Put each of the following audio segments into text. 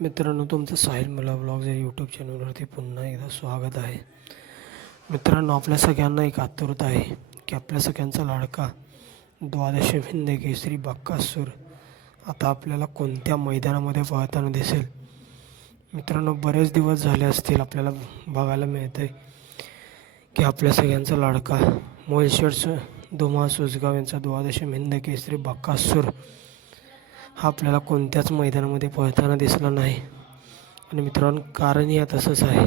मित्रांनो, तुमचं साहिल मला ब्लॉग्स या यूट्यूब चॅनलवरती पुन्हा एकदा स्वागत आहे. मित्रांनो, आपल्या सगळ्यांना एक आतुरता आहे की आपल्या सगळ्यांचा लाडका द्वादशी हिंद केसरी बक्कासूर आता आपल्याला कोणत्या मैदानामध्ये पळताना दिसेल. मित्रांनो, बरेच दिवस झाले असतील आपल्याला बघायला मिळतं आहे की आपल्या सगळ्यांचा लाडका मोलशेड धुमाळ सुजगाव यांचा द्वादशी हिंद केसरी बक्कासूर हा आपल्याला कोणत्याच मैदानामध्ये पळताना दिसला नाही. आणि मित्रांनो, कारण या तसंच आहे.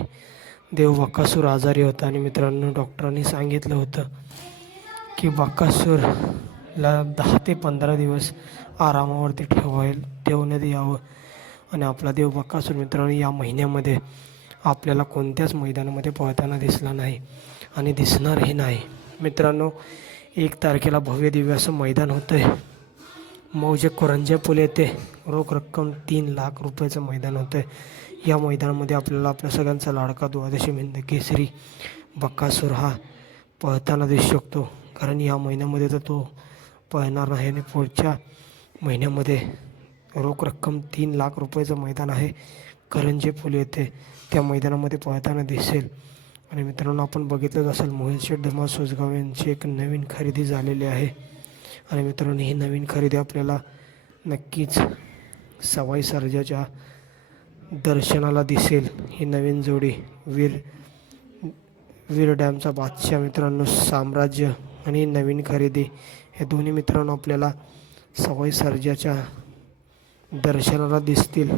देव बक्कासूर आजारी होता आणि मित्रांनो डॉक्टरांनी सांगितलं होतं की बक्कासूरला 10 ते 15 दिवस आरामावरती ठेवण्यात यावं. आणि आपला देव बक्कासूर मित्रांनो या महिन्यामध्ये आपल्याला कोणत्याच मैदानामध्ये पळताना दिसला नाही आणि दिसणारही नाही. मित्रांनो, 1 तारखेला भव्य दिव्य असं मैदान होतं आहे. मौजे कोरंजे पूल येथे रोख रक्कम 3 लाख रुपयाचं मैदान होतं आहे. या मैदानामध्ये आपल्याला आपल्या सगळ्यांचा लाडका द्वादशी हिंद केसरी बक्कासूर हा पळताना दिसू शकतो. कारण या महिन्यामध्ये तर तो पळणार नाही आणि पुढच्या महिन्यामध्ये रोख रक्कम 3 लाख रुपयाचं मैदान आहे करंजे पूल येथे, त्या मैदानामध्ये पळताना दिसेल. आणि मित्रांनो, आपण बघितलंच असेल मोलशेड धुमाळ सुजगाव यांची एक नवीन खरेदी झालेली आहे. आणि मित्रांनो, ही नवीन खरेदी आपल्याला नक्कीच सवाई सर्जाच्या दर्शनाला दिसेल. ही नवीन जोडी वीर डॅमचा बादशाह मित्रांनो साम्राज्य आणि नवीन खरेदी हे दोन्ही मित्रांनो आपल्याला सवाई सर्जाच्या दर्शनाला दिसतील.